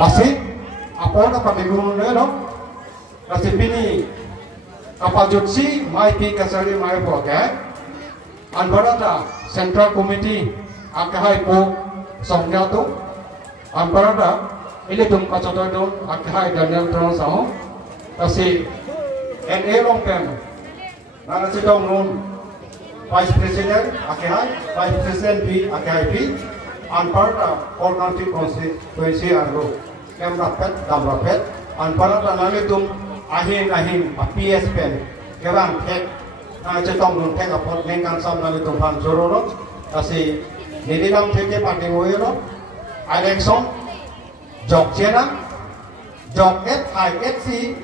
Pasti apa nak kami guru ni lo? Kasi pini kapal jutsi mai pi kasari mai poket. Anbarada Central Committee akhai po songgya tu. Anbarada ini tum kacotoy don akhai Daniel Tron sao. Kasi NA long term. Nana si dong nun Vice President akhai, Vice President pi akhai pi. Anparta Cornati Constituency Arlo Kem Rapet Dam Rapet Anparta Nalitum Ahin PS Pen Kevang Tek Cetong Nun Tek Apot Nengkan Sam Nalitum Pan Jororo Kasi Nididam Teke Panding Oyo Election Jok Jena Jok Et Hai Et Si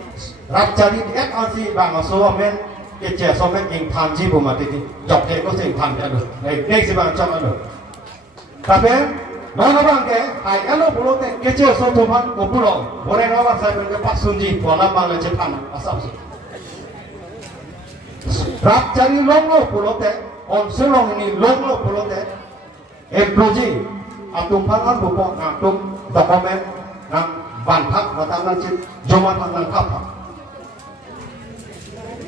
Rapjari Et Ansi Bang Somen Kece Somen Ing Tanji Bumatiti Jok Tek Ko Sing Tan Adu Next Bang Chong Adu tapi mana bangke, ayah pulau teh kecil sotoman ke pulau, boleh nawar saya ke Pak Sunji, bola malah Jepang, asal sih. Rap cari long pulau teh, onselong ini long pulau teh, ekologi, atum pangan bupok, atum dokumen, nang bantak, batangan cip, jomatan nang kapal.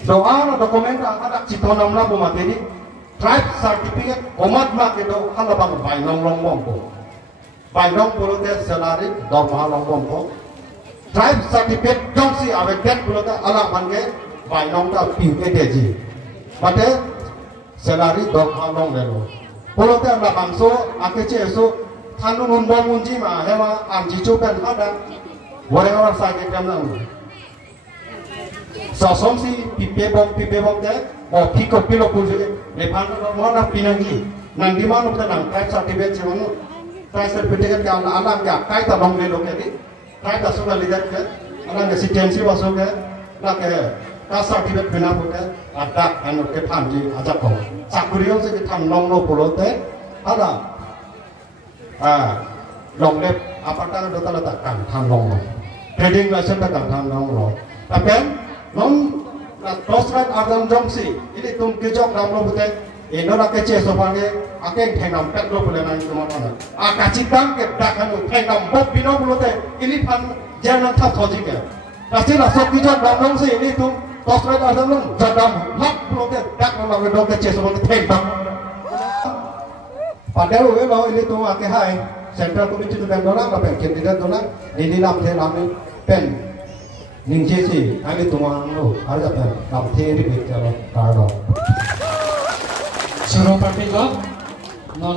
Doa dokumen ada citonam labu materi. Tribe certificate umat mak itu kalau bang bainong long mongko, bainong pulau teh salary dorma long mongko, tribe certificate dong si awet ket pulau teh alam bangke bainong ta piuke deji, mate salary dorma long lelo, pulau teh alam bangso akece eso tanun umbong munji mah hema amji cukan ada, boleh orang sakit kamlang. Sosok si pipe bom teh, oh piko pilo kulje, lepas mana pinangi, nang di mana kita nang tribe certificate cuma, tribe certificate kan alam ya, kaya tak dong lelo kedi, kaya tak suka lihat ke, alam si tensi masuk ke, nak ke, kaya certificate bina bukan, ada anu ke panji ajak kau, sakurion si kita nong pulau teh, ada, long lep, apa kan ada letakkan tang long, trading license letakkan tang long, tapi non Prosrat Adam Jongsi ini tum kejok ramlo bute ini nak kece sopange akeng tengam petro boleh nang cuma mana akacitang ke dakan tengam bob bino bute ini pan jangan tak thoji ke pasti lah sok kejok ramlo si ini tum Prosrat Adam Jong jadam lap bute dak nama bendo kece sopange tengam padahal ini tum akeh hai Central Committee tu bendora apa kandidat dona ini lam pen Ningjesi, ini tuan lo, ada apa? Nampak ini betul kalau. Suruh partai lo.